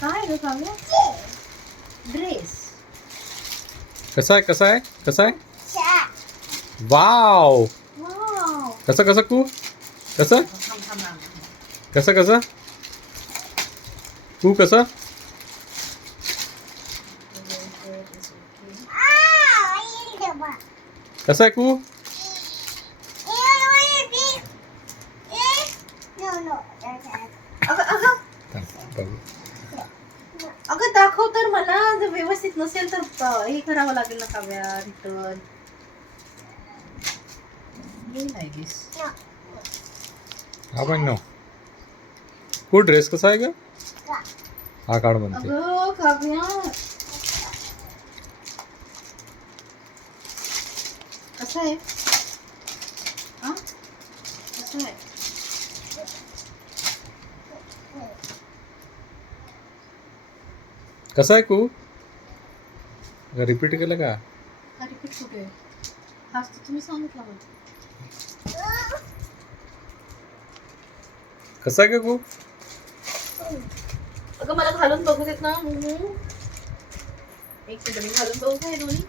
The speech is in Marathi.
काय ग काव्या? ड्रेस. कसा आहे वाव. वाव. कसं कू कसं कू कसं कसं आहे कू अगं दाखव तर मला. जर व्यवस्थित नसेल तर हे करावं लागेल ना काव्या. रिटर्न हा पण नो कू ड्रेस कसा आहे ग हा काढ म्हणते. अगं काव्या कसं आहे हा कसं आहे? कसं आहे कू रिपीट केलं का रिपीट कुठे हाच तर तुम्ही सांगितलं मला. कसं आहे का कू अगं मला घालून बघू देत ना. एक मिनिट मी घालून बघू काय दोन्ही.